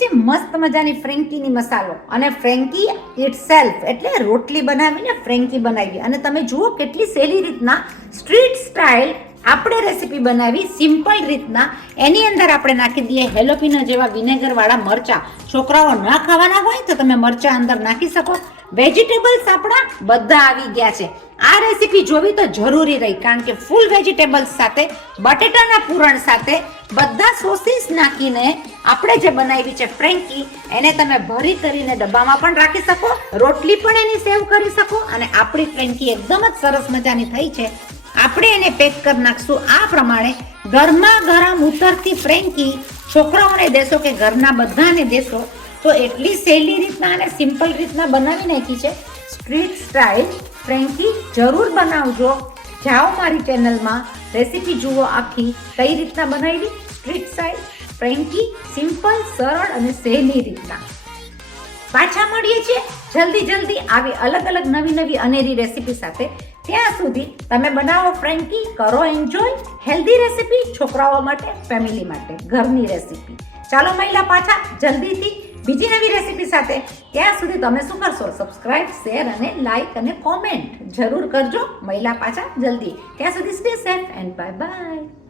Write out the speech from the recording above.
છે મસ્ત મજાની ફ્રેન્કીની મસાલો. અને ફ્રેન્કી ઇટ સેલ્ફ એટલે રોટલી બનાવીને ફ્રેન્કી બનાવી અને તમે જુઓ કેટલી સહેલી રીતના સ્ટ્રીટ સ્ટાઇલ આપણે રેસીપી બનાવી સિમ્પલ રીતના એની અંદર આપણે નાખી દઈએ હેલોપિનો જેવા વિનેગરવાળા મરચાં. છોકરાઓ ન ખાવાના હોય તો તમે મરચાં અંદર નાખી શકો. વેજીટેબલ્સ આપણા બધા આવી ગયા છે. આ રેસીપી જોવી તો જરૂરી રહી, કારણ કે ફૂલ વેજીટેબલ્સ સાથે, બટેટાના પૂરણ સાથે, બધા સોસીસ નાખીને આપણે જે બનાવી છે ફ્રેન્કી એને તમે ભરી કરીને ડબ્બામાં પણ રાખી શકો, રોટલી પણ એની સેવ કરી શકો, અને આપણી ફ્રેન્કી એકદમ જ સરસ મજાની થઈ છે. આપણે એને પેક કરી નાખશું. આ પ્રમાણે ગરમા ગરમ ઉતરતી ફ્રેન્કી છોકરાઓને દેશો કે ઘરના બધાને દેશો, તો એટલી સહેલી રીતના અને સિમ્પલ રીતના બનાવી નાખી છે. સ્ટ્રીટ સ્ટાઇલ ફ્રેન્કી જરૂર બનાવજો. જાઓ મારી ચેનલમાં, રેસીપી જુઓ આખી, કઈ રીતના બનાવી? સ્ટ્રીટ સ્ટાઇલ ફ્રેન્કી, સિમ્પલ, સરળ અને સહેલી રીતના. પાછા મળીએ છીએ. જલ્દી જલ્દી આવી અલગ અલગ નવી નવી અનેરી રેસીપી સાથે. ત્યાં સુધી તમે બનાવો ફ્રેન્કી, કરો એન્જોય, હેલ્ધી રેસીપી છોકરાઓ માટે, ફેમિલી માટે, ઘરની રેસીપી. ચાલો મહિલા પાછા, જલ્દીથી બીજી નવી રેસીપી સાથે. ત્યાં સુધી તમે શું કરશો? સબસ્ક્રાઇબ શેર અને લાઇક અને કોમેન્ટ જરૂર કરજો. મહિલા પાછા, જલ્દી. ત્યાં સુધી stay safe and bye bye